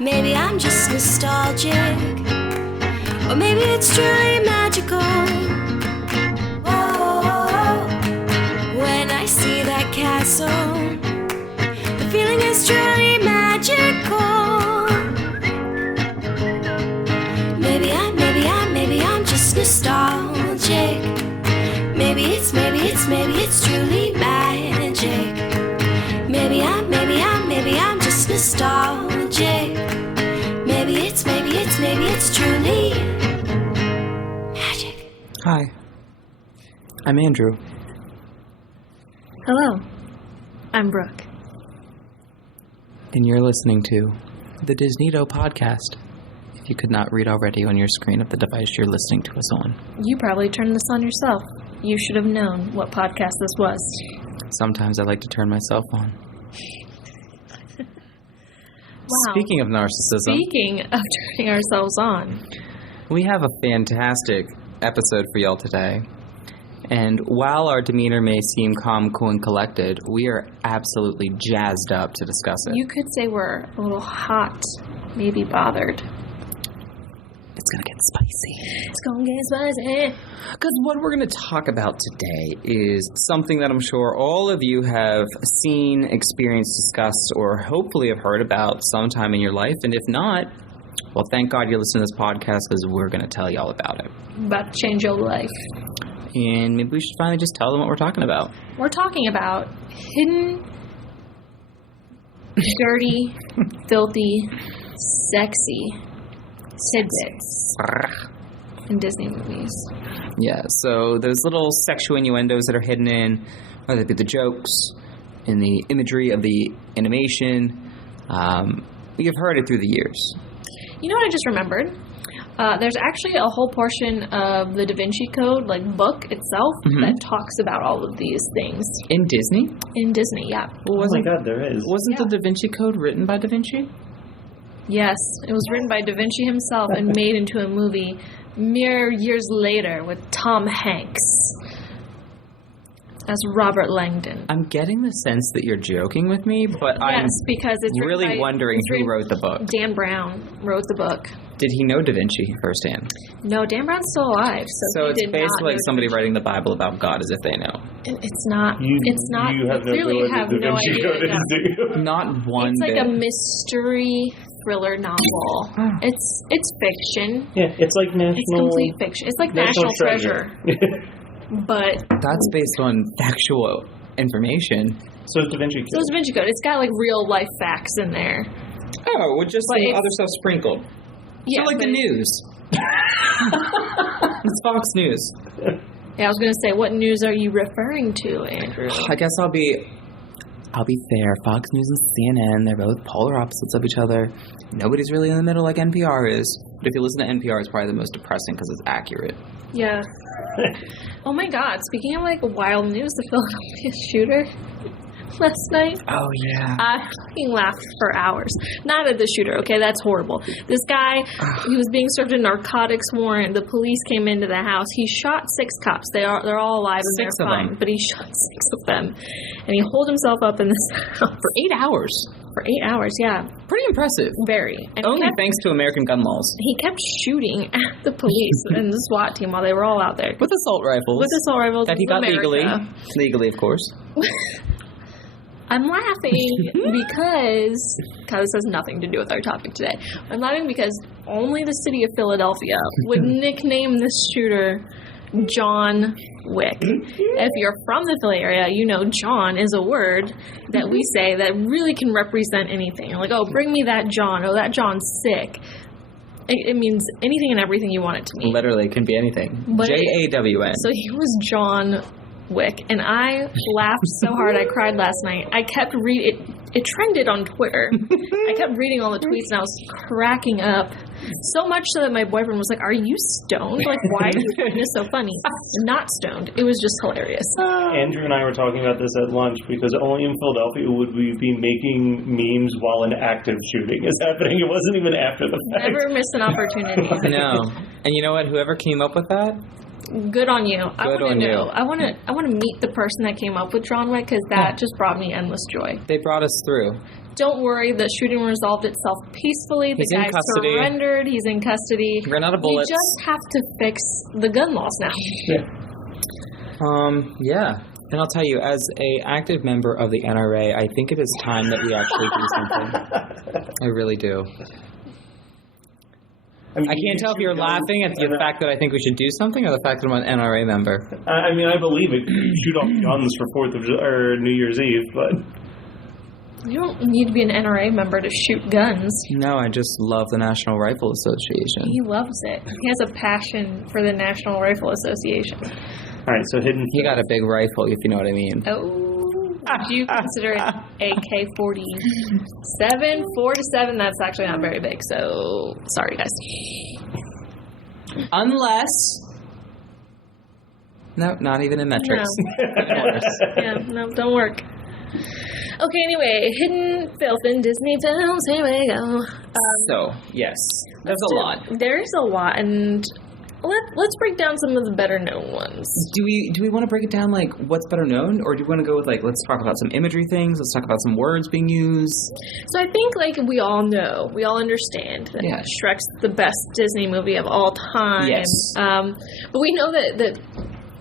Maybe I'm just nostalgic, or maybe it's truly magical. Whoa, when I see that castle, the feeling is truly magical. Maybe I'm just nostalgic. Maybe it's truly magic. Maybe I'm just nostalgic. Maybe it's truly magic. Hi, I'm Andrew. Hello, I'm Brooke. And you're listening to the Disney Filth podcast. If you could not read already on your screen of the device you're listening to us on. You probably turned this on yourself. You should have known what podcast this was. Sometimes I like to turn myself on. Wow. Speaking of narcissism. Speaking of turning ourselves on. We have a fantastic episode for y'all today. And while our demeanor may seem calm, cool, and collected, we are absolutely jazzed up to discuss it. You could say we're a little hot, maybe bothered. It's going to get spicy. It's going to get spicy. Because what we're going to talk about today is something that I'm sure all of you have seen, experienced, discussed, or hopefully have heard about sometime in your life. And if not, well, thank God you listen to this podcast because we're going to tell you all about it. About to change your life. And maybe we should finally just tell them what we're talking about. We're talking about hidden, dirty, filthy, sexy tidbits in Disney movies. Yeah, so those little sexual innuendos that are hidden in, whether it be the jokes, in the imagery of the animation, you've heard it through the years. You know what I just remembered? There's actually a whole portion of the Da Vinci Code, like book itself, that talks about all of these things. In Disney? In Disney, yeah. Well, oh my God, there is. Wasn't the Da Vinci Code written by Da Vinci? Yes, it was written by Da Vinci himself and made into a movie mere years later with Tom Hanks as Robert Langdon. I'm getting the sense that you're joking with me, but I'm because it's really wondering who wrote the book. Dan Brown wrote the book. Did he know Da Vinci firsthand? No, Dan Brown's still alive. So it's basically like somebody writing the Bible about God as if they know. It's not. You have no clearly have no idea. Not one It's like bit. a mystery thriller novel. It's fiction. Yeah, it's like national. It's complete fiction. It's like National Treasure. But that's based on factual information. So it's Da Vinci Code. So it's Da Vinci Code. It's got like real life facts in there. Oh, with just some other stuff sprinkled. Yeah, so like the news. It's Fox News. Yeah, I was going to say, what news are you referring to, Andrew? I guess I'll be fair. Fox News and CNN, they're both polar opposites of each other. Nobody's really in the middle like NPR is. But if you listen to NPR, it's probably the most depressing because it's accurate. Yeah. Oh my God, speaking of like wild news, the Philadelphia shooter last night. Oh, yeah. I fucking laughed for hours. Not at the shooter, okay? That's horrible. This guy, he was being served a narcotics warrant. The police came into the house. He shot 6 cops. They're all alive and Six they're of fine. them. But he shot 6 of them. And he holed himself up in this house. For 8 hours. For 8 hours, yeah. Pretty impressive. Very. And Only thanks to American gun laws. he kept shooting at the police and the SWAT team while they were all out there. With assault rifles. With assault rifles. That he got America. legally, of course. I'm laughing because this has nothing to do with our topic today. I'm laughing because only the city of Philadelphia would nickname this shooter John Wick. If you're from the Philly area, you know John is a word that we say that really can represent anything. Like, oh, bring me that John. Oh, that John's sick. It means anything and everything you want it to mean. Literally, it can be anything. But Jawn. So he was John Wick, and I laughed so hard I cried last night. I kept reading it trended on Twitter. I kept reading all the tweets and I was cracking up so much so that my boyfriend was like, "Are you stoned? Like, why are you finding this so funny?" Not stoned. It was just hilarious. Andrew and I were talking about this at lunch because only in Philadelphia would we be making memes while an active shooting is happening. It wasn't even after the fact. Never miss an opportunity. No. And you know what? Whoever came up with that, good on you. I Good want on to you. know. I want to meet the person that came up with John Wick because that just brought me endless joy. they brought us through. don't worry, the shooting resolved itself peacefully. He's the in guy custody. surrendered. He's in custody. Ran out of bullets. We just have to fix the gun laws now. Yeah. And I'll tell you, as a active member of the NRA, I think it is time that we actually do something. I really do. I can't tell if you're laughing at the fact that I think we should do something, or the fact that I'm an NRA member. I mean, I believe it. Shoot off guns for New Year's Eve, but You don't need to be an NRA member to shoot guns. No, I just love the National Rifle Association. He loves it. He has a passion for the National Rifle Association. all right. So hidden. He got a big rifle, if you know what I mean. Oh. Do you consider it AK-47? 4 to 7, that's actually not very big, so sorry, guys. Unless... No, not even in metrics. No, don't work. Okay, anyway, hidden filth in Disney films. Here we go. So, yes. There's a lot. There's a lot, and let's break down some of the better known ones. Do we want to break it down, like, what's better known? Or do we want to go with, like, let's talk about some imagery things? Let's talk about some words being used? So I think, like, we all know, we all understand that Shrek's the best Disney movie of all time. Yes. But we know that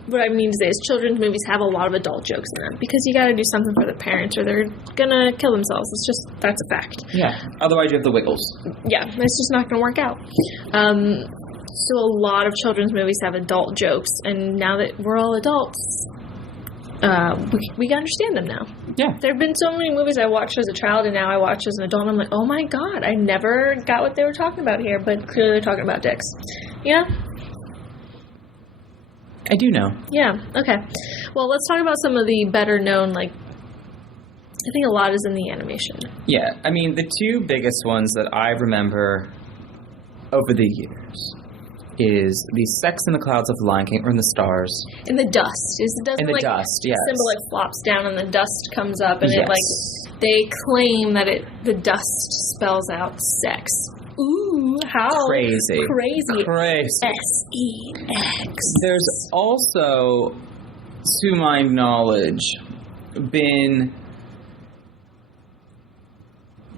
what I mean to say is children's movies have a lot of adult jokes in them because you got to do something for the parents or they're gonna kill themselves. That's a fact. Yeah. Otherwise, you have the Wiggles. Yeah, it's just not gonna work out. So a lot of children's movies have adult jokes, and now that we're all adults, we understand them now. Yeah. There have been so many movies I watched as a child, and now I watch as an adult, and I'm like, oh my god, I never got what they were talking about here, but clearly they're talking about dicks. Yeah. I do know. Yeah, okay. Well, let's talk about some of the better known, like, I think a lot is in the animation. Yeah, I mean, the two biggest ones that I remember over the years is the sex in the clouds of the Lion King, or in the stars. In the dust. In the dust, yes. The symbol, like, flops down and the dust comes up, and yes. it, like, they claim that the dust spells out sex. Ooh, how crazy. S-E-X. There's also, to my knowledge, been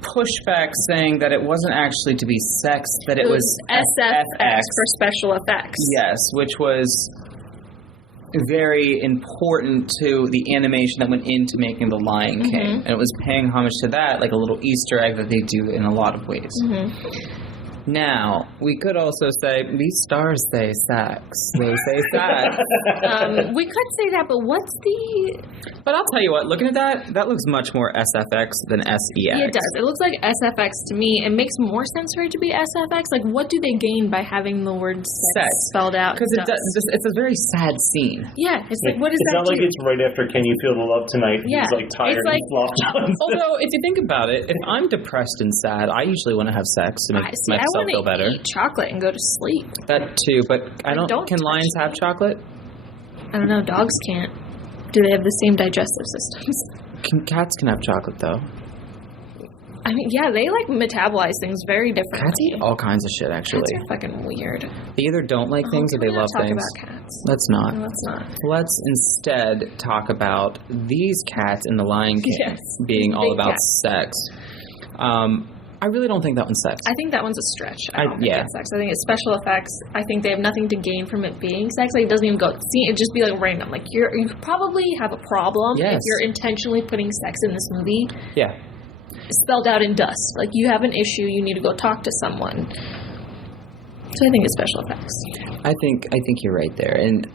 pushback saying that it wasn't actually to be sex, that it was SFX for special effects. Yes, which was very important to the animation that went into making The Lion King. And it was paying homage to that, like a little Easter egg that they do in a lot of ways. Now, we could also say, these stars say sex. They say sex. We could say that, but what's the... But I'll tell you what, looking at that looks much more SFX than SEX. Yeah, it does. It looks like SFX to me. It makes more sense for it to be SFX. Like, what do they gain by having the word sex spelled out? Because it's a very sad scene. Yeah, it's like, what is it's that? It's not like it's right after Can You Feel the Love Tonight? Yeah. He's like tired and flopped on. Although, if you think about it, if I'm depressed and sad, I usually want to have sex to make myself feel better. Eat chocolate and go to sleep. That too, but I don't can lions have chocolate? I don't know. Dogs can't. Do they have the same digestive systems? Cats can have chocolate, though. I mean, yeah, they, like, metabolize things very differently. Cats eat all kinds of shit, actually. Cats are fucking weird. They either don't like things or they love things. Talk about cats. Let's not. No, let's not. Let's instead talk about these cats in The Lion King being all about sex. I really don't think that one's sex. I think that one's a stretch. I don't think it's sex. I think it's special effects. I think they have nothing to gain from it being sex. Like, it doesn't even go. See, it'd just be like random. Like, you probably have a problem if you're intentionally putting sex in this movie. Yeah. Spelled out in dust. Like, you have an issue. You need to go talk to someone. So I think it's special effects. I think you're right there. And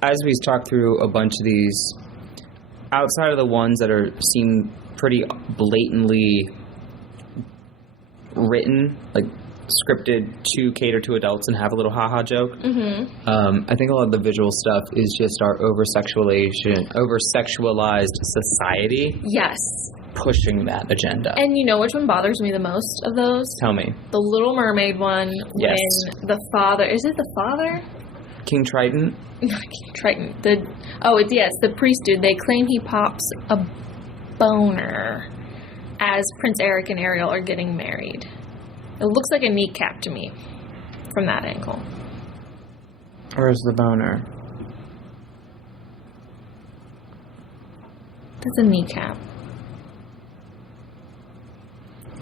as we talk through a bunch of these, outside of the ones that seem pretty blatantly written, like scripted to cater to adults and have a little haha joke. I think a lot of the visual stuff is just our over-sexualized society. Yes. Pushing that agenda. And you know which one bothers me the most of those? Tell me. The Little Mermaid one. Yes. When the father... Is it the father? King Triton? King Triton. It's the priest dude. They claim he pops a boner as Prince Eric and Ariel are getting married. It looks like a kneecap to me from that angle. Where's the boner? That's a kneecap.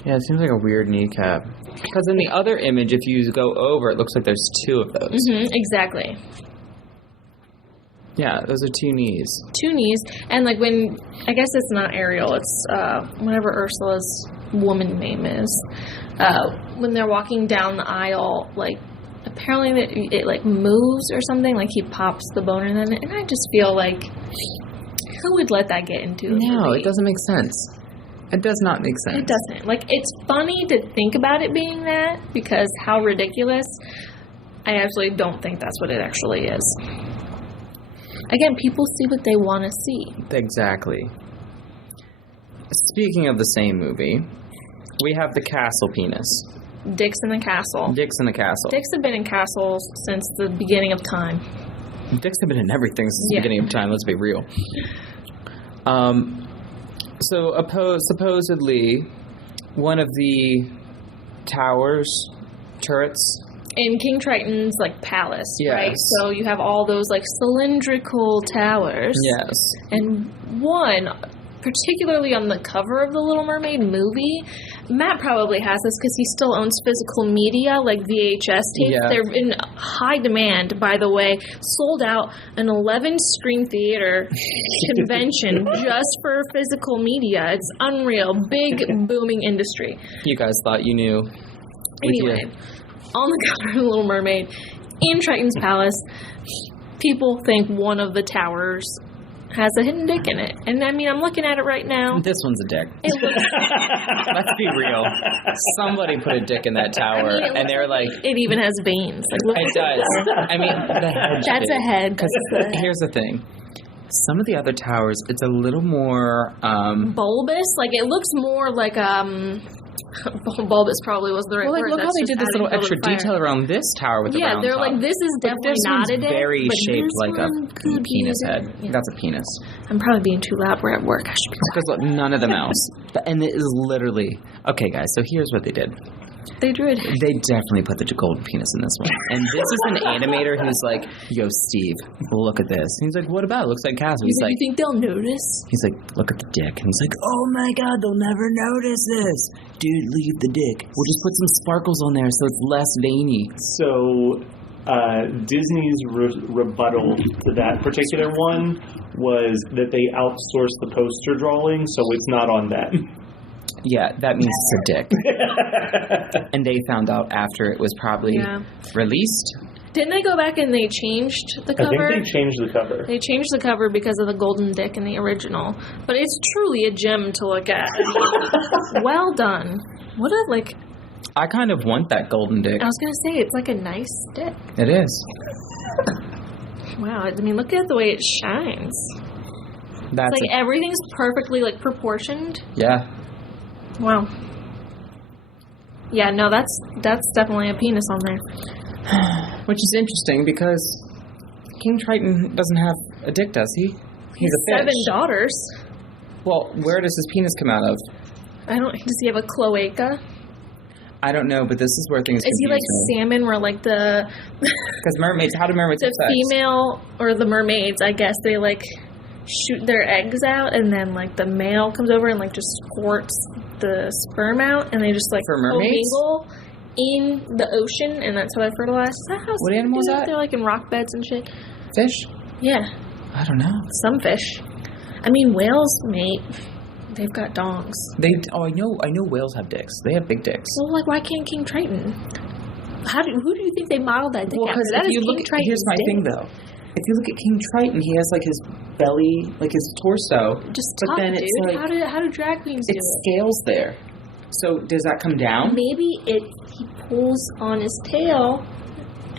Yeah, it seems like a weird kneecap. Because in the other image, if you go over, it looks like there's two of those. Exactly. Yeah, those are two knees. Two knees. And, like, when... I guess it's not Ariel. It's whatever Ursula's woman name is. When they're walking down the aisle, like, apparently it like, moves or something. Like, he pops the bone in it. And I just feel like... Who would let that get into a movie? It doesn't make sense. It does not make sense. It doesn't. Like, it's funny to think about it being that, because how ridiculous. I actually don't think that's what it actually is. Again, people see what they want to see. Exactly. Speaking of the same movie, we have the castle penis. Dicks in the castle. Dicks in the castle. Dicks have been in castles since the beginning of time. Dicks have been in everything since the beginning of time, let's be real. So, supposedly, one of the turrets... In King Triton's, like, palace, yes. right? So you have all those, like, cylindrical towers. Yes. And one, particularly on the cover of the Little Mermaid movie, Matt probably has this because he still owns physical media, like VHS tapes. Yeah. They're in high demand, by the way. Sold out an 11-screen theater convention just for physical media. It's unreal. Big, booming industry. You guys thought you knew. Anyway, on the cover of The Little Mermaid, in Triton's Palace, people think one of the towers has a hidden dick in it. And, I mean, I'm looking at it right now. This one's a dick. It looks... Let's be real. Somebody put a dick in that tower, and they're like... It even has veins. Like, look it does. I mean, the head. That's a head. Because here's the thing. Some of the other towers, it's a little more... bulbous? Like, it looks more like... bulbous probably was the right word. Look how they did this little extra detail around this tower with the round they're top. like, this is definitely not a dick. Very but shaped this like a could be penis a head. dick. Yeah. That's a penis. I'm probably being too loud. We're at work. I should be Because look, none of them else. And it is literally... Okay, guys, so here's what they did. They drew it. They definitely put the golden penis in this one. And this is an animator who's like, yo, Steve, look at this. And he's like, what about it? It looks like Castle. He's like, you think they'll notice? He's like, look at the dick. And he's like, oh my god, they'll never notice this. Dude, leave the dick. We'll just put some sparkles on there so it's less veiny. So, Disney's rebuttal to that particular one was that they outsourced the poster drawing, so it's not on them. Yeah, that means it's a dick. And they found out after it was probably released. Didn't they go back and they changed the cover? I think they changed the cover. They changed the cover because of the golden dick in the original. But it's truly a gem to look at. Well done. What a, like... I kind of want that golden dick. I was going to say, it's like a nice dick. It is. Wow, I mean, look at the way it shines. That's it's like everything's perfectly, like, proportioned. Yeah. Wow. Yeah, no, that's definitely a penis on there. Which is interesting because King Triton doesn't have a dick, does he? He's a fish. 7 daughters. Well, where does his penis come out of? Does he have a cloaca? I don't know, but this is where things Is he like me. salmon where like the... Because mermaids, how do mermaids have sex? The female, or the mermaids, I guess, they like shoot their eggs out and then like the male comes over and like just squirts the sperm out and they just like commingle in the ocean and that's how they fertilize. Is that how what animal is that? They're like in rock beds and shit. Fish? Yeah. I don't know. Some fish. I mean, whales, mate. They've got dongs. I know whales have dicks. They have big dicks. Well, like, why can't King Triton? Who do you think they modeled that dick after? Because if you look, here's my thing though. If you look at King Triton, he has like his belly, like his torso. Just but then dude. It's like, how do drag queens do it? It scales there. So does that come down? Maybe he pulls on his tail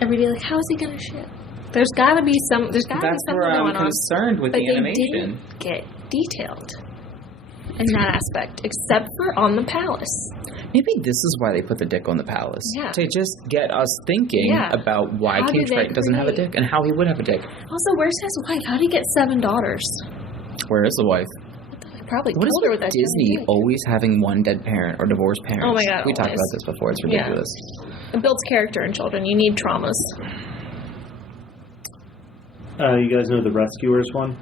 every day. Like, how is he gonna shit? There's gotta be something. That's where I'm concerned with the animation. They didn't get detailed in that aspect, except for on the palace. Maybe this is why they put the dick on the palace. Yeah. To just get us thinking about why King Triton doesn't have a dick and how he would have a dick. Also, where's his wife? How did he get 7 daughters? Where is the wife? Probably what killed her with that Disney always having one dead parent or divorced parents? Oh my god. We talked about this before. It's ridiculous. Yeah. It builds character in children. You need traumas. You guys know the Rescuers one?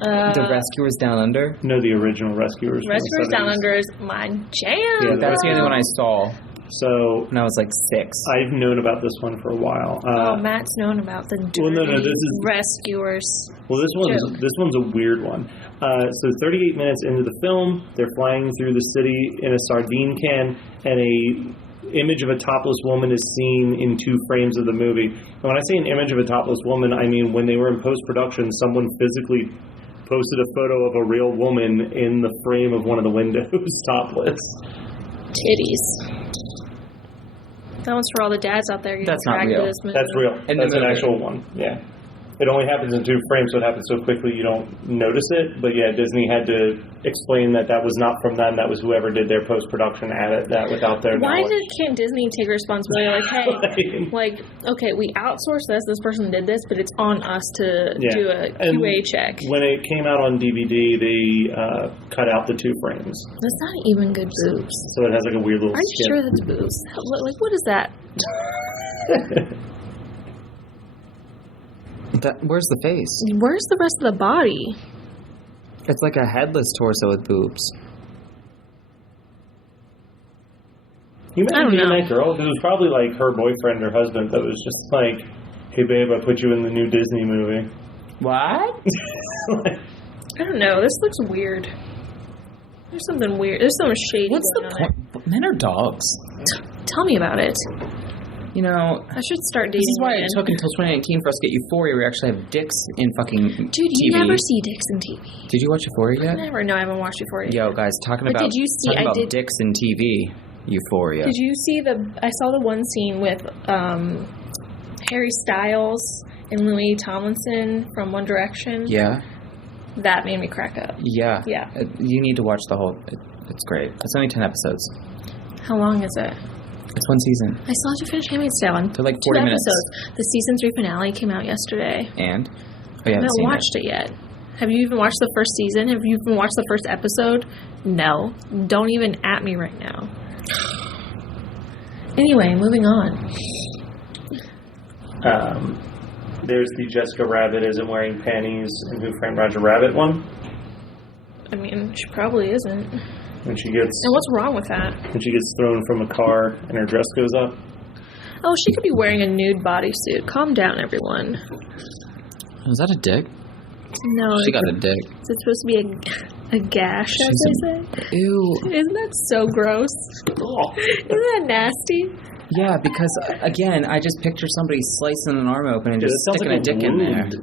The Rescuers Down Under? No, the original Rescuers. from the Rescuers Down 70s. Under is my jam. Yeah, That's the only one I saw So when I was like 6. I've known about this one for a while. Matt's known about the dirty Well, no, this is- Rescuers. Well, this one's a weird one. So 38 minutes into the film, they're flying through the city in a sardine can, and a image of a topless woman is seen in 2 frames of the movie. And when I say an image of a topless woman, I mean when they were in post-production, someone physically posted a photo of a real woman in the frame of one of the windows, topless. Titties. That one's for all the dads out there getting That's not dragged real. to this movie. That's real. In That's the an movie. actual one. Yeah. It only happens in 2 frames, so it happens so quickly you don't notice it. But yeah, Disney had to explain that was not from them. That was whoever did their post-production added that without their Why knowledge. can't Disney take responsibility? Like, hey, okay, we outsourced this person did this, but it's on us to Yeah. do a And QA check. When it came out on DVD, they cut out the 2 frames. That's not even good boobs. So it has like a weird little Are you skip. sure that's boobs? What is that? Where's the face? Where's the rest of the body? It's like a headless torso with boobs. You I don't imagine being know. that girl? It was probably like her boyfriend or husband that was just like, hey babe, I put you in the new Disney movie. What? I don't know. This looks weird. There's something weird. There's something shady. What's the going on point? Men are dogs. there. Tell me about it. You know, I should start dating. this is why women. it took until 2019 for us to get Euphoria. We actually have dicks in fucking Dude, you TV. never see dicks in TV. Did you watch Euphoria yet? Never. No, I haven't watched Euphoria. Yo, guys, talking But about did you see- talking I about did- dicks in TV. Euphoria. Did you see I saw the one scene with Harry Styles and Louis Tomlinson from One Direction. Yeah. That made me crack up. Yeah. Yeah. You need to watch the whole. It's great. It's only 10 episodes. How long is it? It's 1 season. I still have to finish Handmaid's Tale. They're like 2 40 minutes. episodes. The season 3 finale came out yesterday. And? Oh, yeah, I I haven't seen watched it yet. Have you even watched the first season? Have you even watched the first episode? No. Don't even at me right now. Anyway, moving on. There's the Jessica Rabbit isn't wearing panties in Who Framed Roger Rabbit one. I mean, she probably isn't. When she gets And what's wrong with that? thrown from a car and her dress goes up. Oh, she could be wearing a nude bodysuit. Calm down, everyone. Was that a dick? No, She got a dick. is it supposed to be a gash, as She's they say? Ew. Isn't that so gross? Isn't that nasty? Yeah, because, again, I just picture somebody slicing an arm open and Yeah, just that sounds sticking like a dick in there. wound.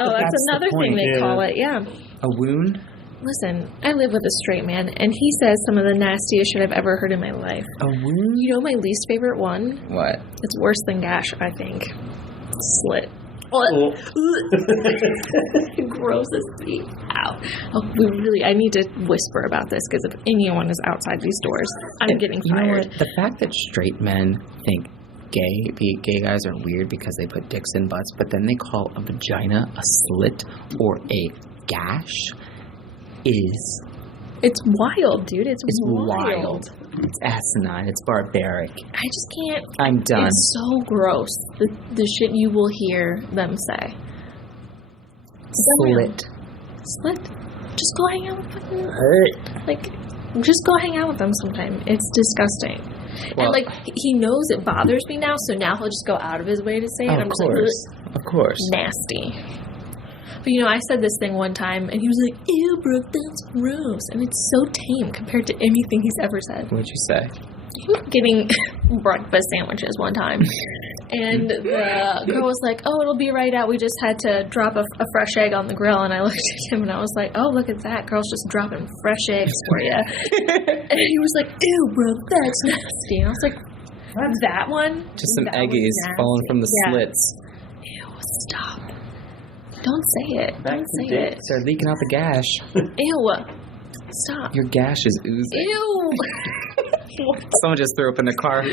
Oh, that's That's the another point, thing they yeah. call it, yeah. A wound? Listen, I live with a straight man, and he says some of the nastiest shit I've ever heard in my life. A wound? You know my least favorite one? What? It's worse than gash, I think. Slit. Well, Gross as me. Ow. Oh, I need to whisper about this, because if anyone is outside these doors, I'm getting You know fired. what? The fact that straight men think gay guys are weird because they put dicks in butts, but then they call a vagina a slit or a gash is... It's wild, dude. It's wild. It's asinine. It's barbaric. I just can't. I'm done. It's so gross. The shit you will hear them say. Slit. Slit. Just go hang out with them. Like, just go hang out with them sometime. It's disgusting. Well- and, like, he knows it bothers me now, so now he'll just go out of his way to say it. Of I'm just course. like, Of course. nasty. But, you know, I said this thing one time, and he was like, ew, Brooke, that's gross. And it's so tame compared to anything he's ever said. What'd you say? He was getting breakfast sandwiches one time. And the girl was like, oh, it'll be right out. We just had to drop a fresh egg on the grill. And I looked at him and I was like, oh, look at that. Girl's just dropping fresh eggs for you. And he was like, ew, bro, that's nasty. And I was like, that one? Just some That was eggies nasty. falling from the Yeah. slits. Ew, stop. Don't say it. Don't say it. They're leaking out the gash. Ew. Stop. Your gash is oozing. Ew. Someone just threw up in the car. I It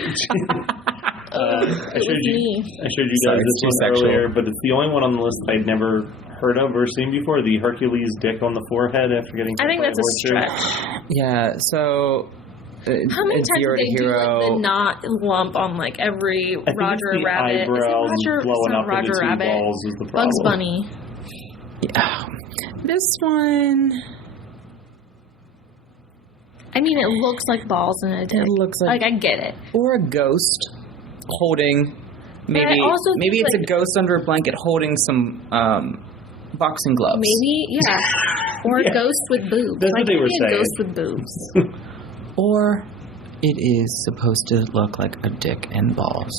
was me. showed you Sorry, guys it's this too one sexual. earlier, but it's the only one on the list I'd never heard of or seen before. The Hercules dick on the forehead after getting. I think hit by that's a horse too. stretch. Yeah, so... How many it's times zero did to they do hero. like the knot lump on like every I think Roger it's the Rabbit? eyebrows Is it Roger? blowing It's not up Roger into two Rabbit. balls is the problem. Bugs Bunny. Yeah. This one... I mean, it looks like balls in a dick. It looks like... I get it. Or a ghost holding... Maybe it's a ghost under a blanket holding some boxing gloves. Maybe, yeah. Or a ghost with boobs. That's what they were saying. A ghost with boobs. Or it is supposed to look like a dick and balls.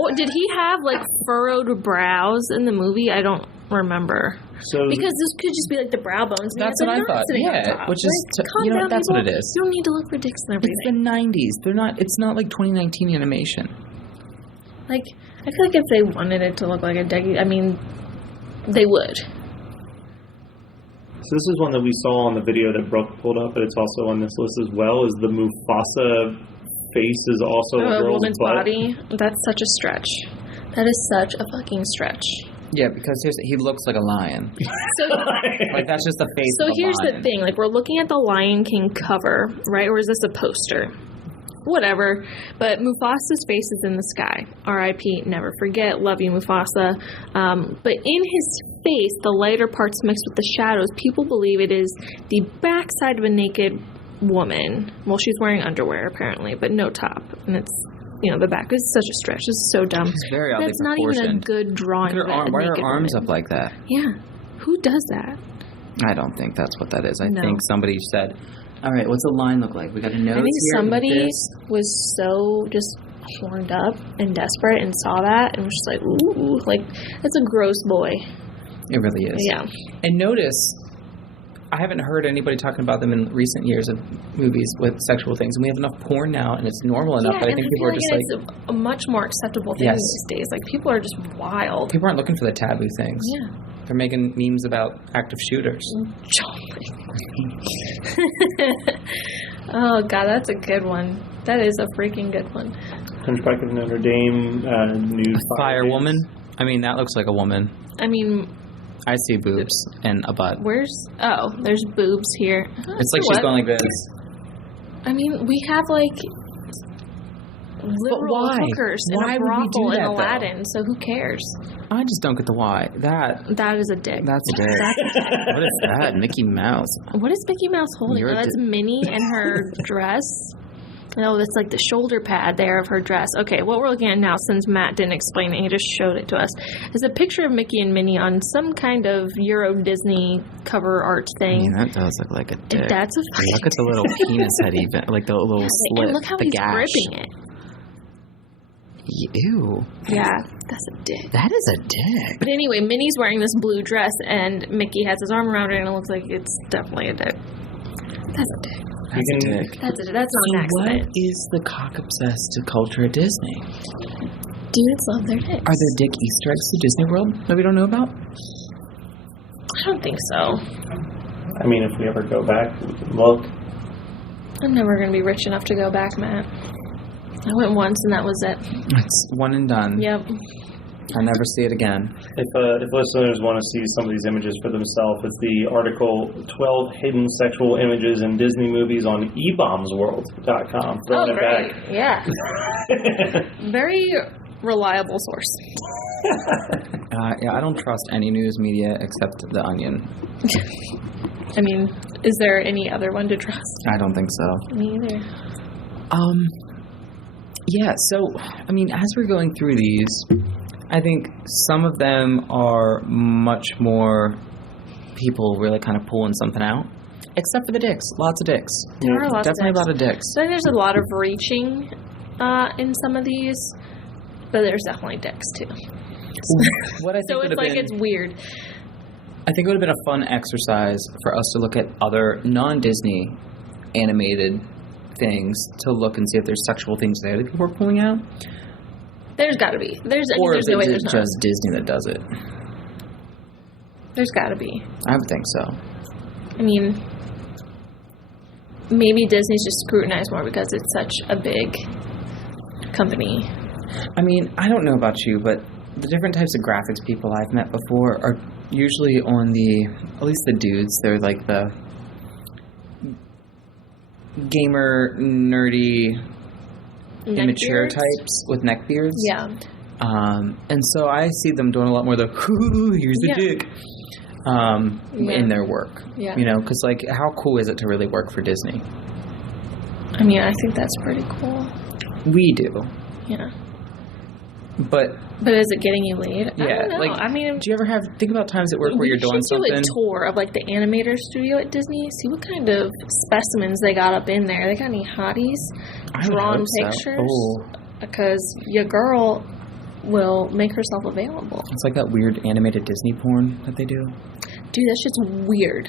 Or did he have like furrowed brows in the movie? I don't remember. So Because this could just be like the brow bones. And That's they're what I not thought. sitting on Yeah, top. which is calm down, that's people. what it is. You don't need to look for dicks and It's the everything. 90s. They're not. It's not like 2019 animation. Like, I feel like if they wanted it to look like a dick, I mean, they would. So this is one that we saw on the video that Brooke pulled up, but it's also on this list as well, is the Mufasa face is also a girl's woman's butt. body. That's such a stretch. That is such a fucking stretch. Yeah, because he looks like a lion. So, Like that's just the face. so of a here's lion. the thing. Like, we're looking at the Lion King cover, right? Or is this a poster? Whatever. But Mufasa's face is in the sky. R.I.P. Never forget. Love you, Mufasa. But in his face, the lighter parts mixed with the shadows, people believe it is the backside of a naked woman. Well, she's wearing underwear, apparently, but no top. And it's, the back is such a stretch. It's so dumb. It's very oddly That's not even a proportioned. good drawing of a Why are naked her arms woman. up like that? Yeah. Who does that? I don't think that's what that is. I No. think somebody said, "All right, what's a line look like? We got a nose I think here, somebody this." was so just horned up and desperate and saw that and was just like, ooh, like, that's a gross boy. It really is. Yeah. And notice, I haven't heard anybody talking about them in recent years of movies with sexual things, and we have enough porn now, and it's normal enough. But I and think I people feel are just like, it's a much more acceptable thing Yes. these days. Like, people are just wild. people aren't looking for the taboo things. Yeah. They're making memes about active shooters. Oh, God, that's a good one. That is a freaking good one. Hunchback of Notre Dame, new Fire woman. I mean, that looks like a woman. I mean, I see boobs and a butt. there's boobs here. It's like she's going like this. I mean, we have, like, literal why? hookers in Why a would we do brothel in that, though? Aladdin, so who cares? I just don't get the why. That is a dick. That's a dick. That's a dick. What is that? Mickey Mouse. What is Mickey Mouse holding? You're Oh, a that's dick. Minnie and her dress. No, that's like the shoulder pad there of her dress. Okay, what we're looking at now, since Matt didn't explain it, he just showed it to us, is a picture of Mickey and Minnie on some kind of Euro Disney cover art I thing. mean, that does look like a dick. That's a fucking Look at the little penis head even, like the little slit, and look how the he's gash. gripping it. Ew. Yeah, that's a dick. That is a dick. But anyway, Minnie's wearing this blue dress, and Mickey has his arm around her, and it looks like it's definitely a dick. That's a dick. That's a dick. That's not an What accident. is the cock-obsessed culture at Disney? Dudes love their dicks. Are there dick Easter eggs to Disney World that we don't know about? I don't think so. I mean, if we ever go back, we can look. I'm never going to be rich enough to go back, Matt. I went once, and that was it. It's one and done. Yep. I'll never see it again. If listeners want to see some of these images for themselves, it's the article 12 Hidden Sexual Images in Disney Movies on ebombsworld.com. Throwing it great. back. Yeah. Very reliable source. Yeah, I don't trust any news media except The Onion. I mean, is there any other one to trust? I don't think so. Me either. Yeah, so, I mean, as we're going through these, I think some of them are much more people really kind of pulling something out. Except for the dicks. Lots of dicks. There are lots Definitely of a lot of dicks. So there's a lot of reaching in some of these, but there's definitely dicks too. What I think So would it's have like been, it's weird. I think it would have been a fun exercise for us to look at other non-Disney animated things to look and see if there's sexual things there that people are pulling out. There's got to be. There's Or there's if no way it's there's not. just Disney that does it. There's got to be. I would think so. I mean, maybe Disney's just scrutinized more because it's such a big company. I mean, I don't know about you, but the different types of graphics people I've met before are usually on the, at least the dudes, they're like the gamer, nerdy, immature Neckbeards? types with neck beards. Yeah. And so I see them doing a lot more of the, ooh, here's the Yeah. dick. in their work. Yeah. You know, because, like, how cool is it to really work for Disney? I mean, I think that's pretty cool. We do. Yeah. But is it getting you laid? yeah, I don't know. like, I mean, do you ever think about times at work where you're doing should do something? a tour of like the animator studio at Disney. See what kind of specimens they got up in there. They got any hotties? I would Drawn hope so. pictures? Oh. Because your girl will make herself available. It's like that weird animated Disney porn that they do. Dude, that shit's weird.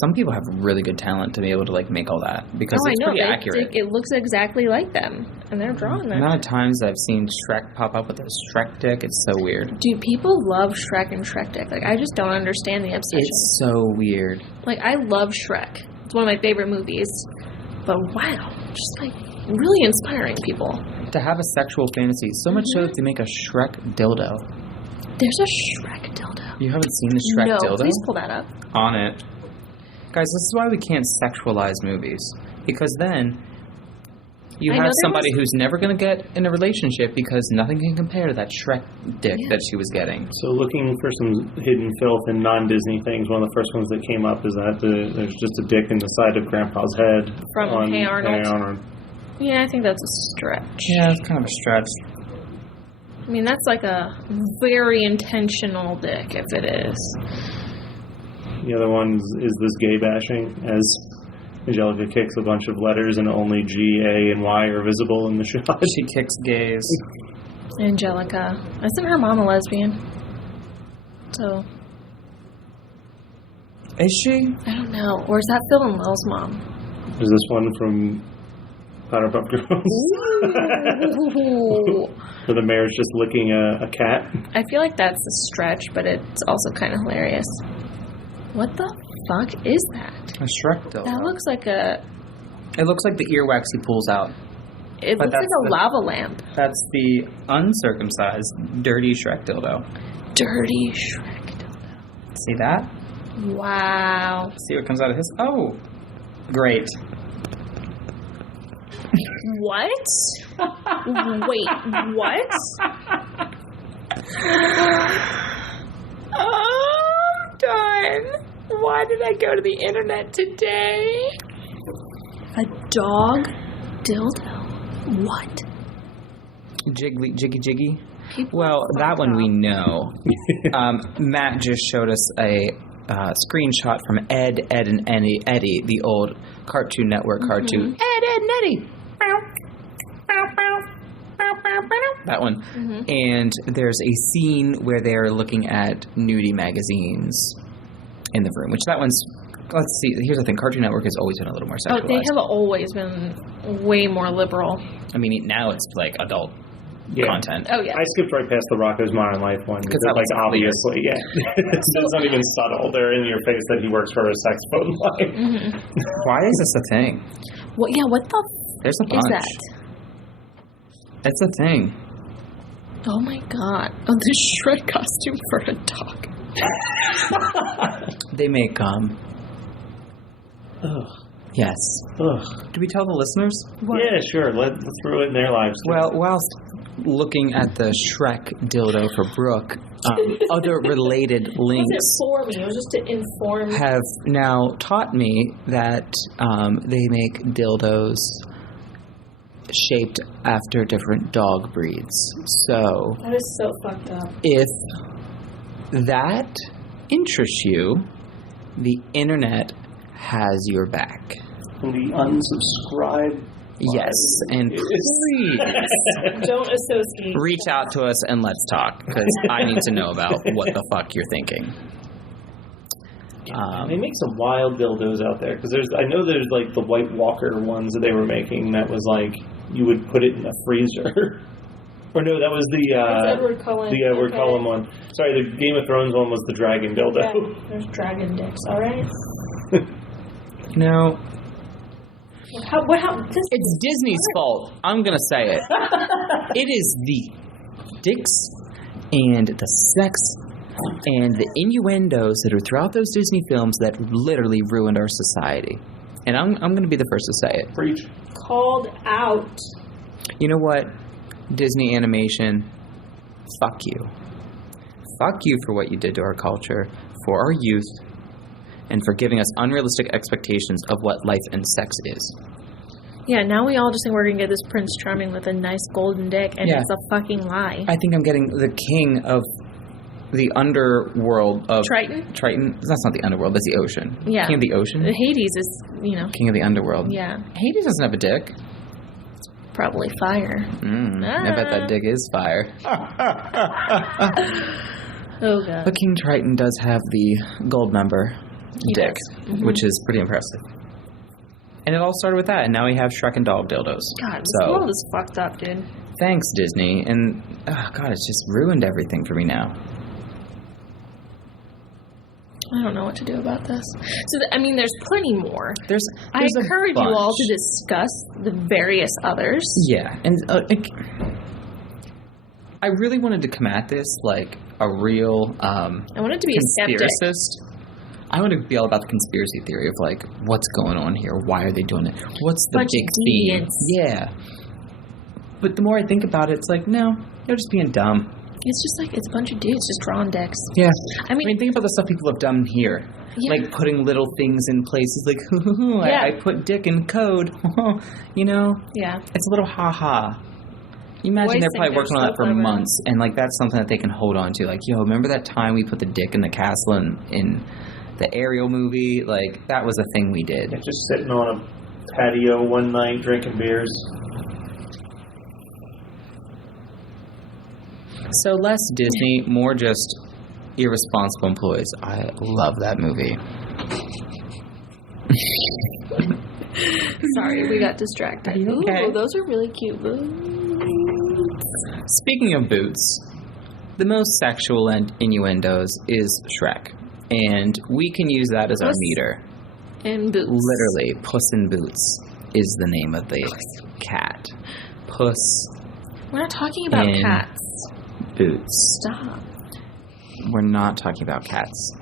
Some people have really good talent to be able to, like, make all that because it's pretty accurate. It looks exactly like them, and they're drawing The that. amount of times I've seen Shrek pop up with a Shrek dick, it's so weird. Dude, people love Shrek and Shrek Dick. Like, I just don't understand the obsession. It's so weird. Like, I love Shrek. It's one of my favorite movies. But wow, just like really inspiring people. To have a sexual fantasy, so much so that they make a Shrek dildo. There's a Shrek dildo. You haven't seen the Shrek dildo? No, please pull that up. On it. Guys, this is why we can't sexualize movies. Because then you have somebody who's never going to get in a relationship because nothing can compare to that Shrek dick that she was getting. So looking for some hidden filth in non-Disney things, one of the first ones that came up is that there's just a dick in the side of Grandpa's head. From Hey Arnold. Hey Arnold. Yeah, I think that's a stretch. Yeah, it's kind of a stretch. I mean, that's like a very intentional dick, if it is. The other one is this gay bashing, as Angelica kicks a bunch of letters and only G, A, and Y are visible in the shot. She kicks gays. Angelica. Isn't her mom a lesbian? So. Is she? I don't know. Or is that Phil and Lil's mom? Is this one from Powerpuff Girls? Where the mayor's just licking a cat? I feel like that's a stretch, but it's also kind of hilarious. What the fuck is that? A Shrek dildo. That looks like a... It looks like the earwax he pulls out. It looks like a lava lamp. That's the uncircumcised, dirty Shrek dildo. Dirty Shrek dildo. See that? Wow. See what comes out of his... Oh! Great. What? Wait, what? Oh, I'm done. Why did I go to the internet today? A dog dildo? What? Jiggy? Well, that one we know. Matt just showed us a screenshot from Ed, and Eddie, the old Cartoon Network cartoon. Ed, and Eddie! That one. Mm-hmm. And there's a scene where they're looking at nudie magazines in the room, which that one's... Let's see. Here's the thing. Cartoon Network has always been a little more sexualized. Oh, they have always been way more liberal. I mean, now it's like adult content. Oh, yeah. I skipped right past the Rocko's Modern Life one because they're like obviously, it's not even subtle. They're in your face that he works for a sex phone line. Mm-hmm. Why is this a thing? What? Yeah, what the There's a bunch. is that? It's a thing. Oh my god. Oh, the Shrek costume for a dog. They make, Ugh. Yes. Ugh. Do we tell the listeners? What? Yeah, sure. Let's throw it in their lives. Well, whilst looking at the Shrek dildo for Brooke, other related links It wasn't for me. It was just to inform. have now taught me that they make dildos shaped after different dog breeds. So, That is so fucked up. if that interests you, the internet has your back. And the unsubscribe. Yes, and please Don't associate. reach out to us and let's talk, because I need to know about what the fuck you're thinking. They make some wild dildos out there because I know there's like the White Walker ones that they were making that was like you would put it in a freezer. Or no, that was the Edward Cullen. The Edward Cullen one. Sorry, the Game of Thrones one was the dragon dildo. Yeah, there's dragon dicks. All right. No, What? it's Disney's fault. I'm gonna say it. It is the dicks and the sex and the innuendos that are throughout those Disney films that literally ruined our society. And I'm going to be the first to say it. Preach. Called out. You know what? Disney animation, fuck you. Fuck you for what you did to our culture, for our youth and for giving us unrealistic expectations of what life and sex is. Yeah, now we all just think we're going to get this Prince Charming with a nice golden dick, and Yeah. it's a fucking lie. I think I'm getting the king of the underworld of... Triton? Triton? That's not the underworld, that's the ocean. Yeah. King of the ocean? Hades is, King of the underworld. yeah, Hades doesn't have a dick. probably fire. I bet that dick is fire. Oh, God. But King Triton does have the gold member He dick, does. Mhm. which is pretty impressive. And it all started with that, and now we have Shrek and dog dildos. God, this So, world is fucked up, dude. thanks, Disney. And, oh, God, it's just ruined everything for me now. I don't know what to do about this. So, there's plenty more. There's I a encourage you all bunch. to discuss the various others. Yeah, and I really wanted to come at this like a real I want it to be a skeptic. conspiracist. I want to be all about the conspiracy theory of like what's going on here, why are they doing it, what's the Bunch big of theme? deviants. Yeah, but the more I think about it, it's like no, they're just being dumb. It's just like, it's a bunch of dudes just drawing dicks. Yeah, I mean, think about the stuff people have done here. Yeah. Like putting little things in places like, Yeah. I put dick in code. You know? yeah. It's a little ha-ha. You imagine Boys they're think probably they're working on so that for clever. months, and like that's something that they can hold on to. Like, yo, remember that time we put the dick in the castle in the Ariel movie? Like, that was a thing we did. Just sitting on a patio one night drinking beers. So less Disney, more just irresponsible employees. I love that movie. Sorry, we got distracted. Are you okay? Ooh, those are really cute boots. Speaking of boots, the most sexual innuendos is Shrek. And we can use that as our Puss meter. And boots. Literally, Puss in Boots is the name of the cat. Puss We're not talking about in cats. Boots. Stop. We're not talking about cats.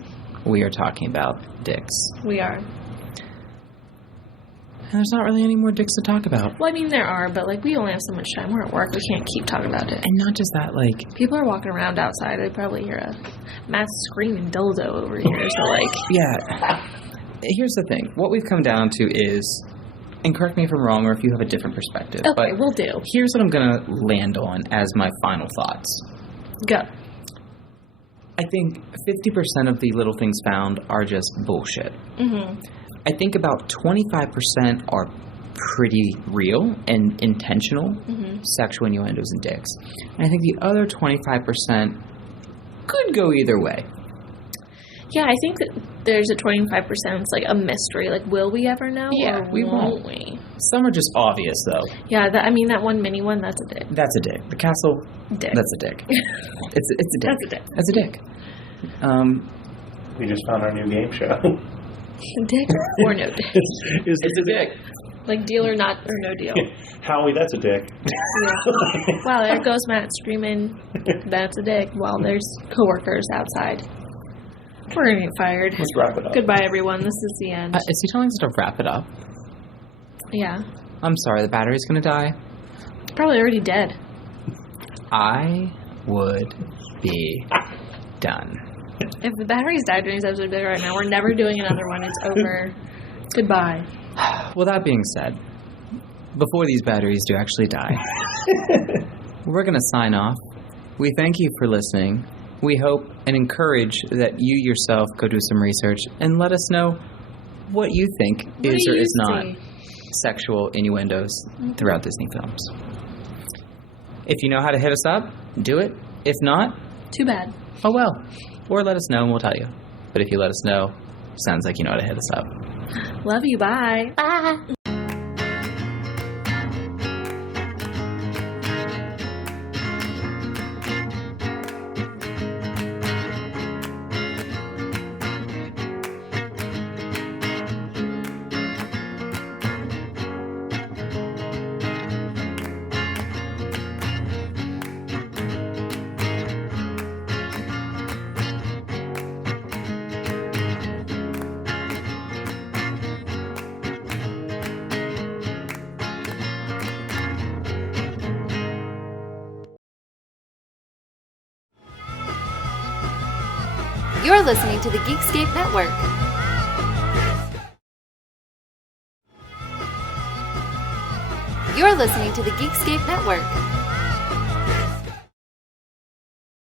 We are talking about dicks. We are. And there's not really any more dicks to talk about. Well, there are, but we only have so much time. We're at work. We can't keep talking about it. And not just that, like... People are walking around outside. They probably hear a mass screaming dildo over here. So, Yeah. Here's the thing. What we've come down to is... And correct me if I'm wrong or if you have a different perspective. okay, but we'll do. here's what I'm going to land on as my final thoughts. Go. I think 50% of the little things found are just bullshit. Mm-hmm. I think about 25% are pretty real and intentional sexual innuendos and dicks. And I think the other 25% could go either way. Yeah, I think that there's a 25% it's a mystery. Will we ever know? Yeah, or we won't. we? Some are just obvious, though. Yeah, that one mini one, that's a dick. That's a dick. The castle, Dick. that's a dick. It's a dick. That's a dick. That's a dick. We just found our new game show. Dick or no dick? It's a dick. Deal or not or no deal. Howie, that's a dick. Yeah. Wow, there goes Matt screaming, that's a dick, while there's coworkers outside. We're going to get fired. Let's wrap it up. Goodbye, everyone. This is the end. Is he telling us to wrap it up? Yeah. I'm sorry, the battery's going to die. Probably already dead. I would be done. If the batteries died during this episode right now, we're never doing another one. It's over. Goodbye. Well, that being said, before these batteries do actually die, we're going to sign off. We thank you for listening. We hope and encourage that you yourself go do some research and let us know what you think What is do or you is not see? sexual innuendos throughout Disney films. If you know how to hit us up, do it. If not, Too bad. oh well. Or let us know and we'll tell you. But if you let us know, sounds like you know how to hit us up. Love you. Bye. Bye. You're listening to the Geekscape Network. You're listening to the Geekscape Network.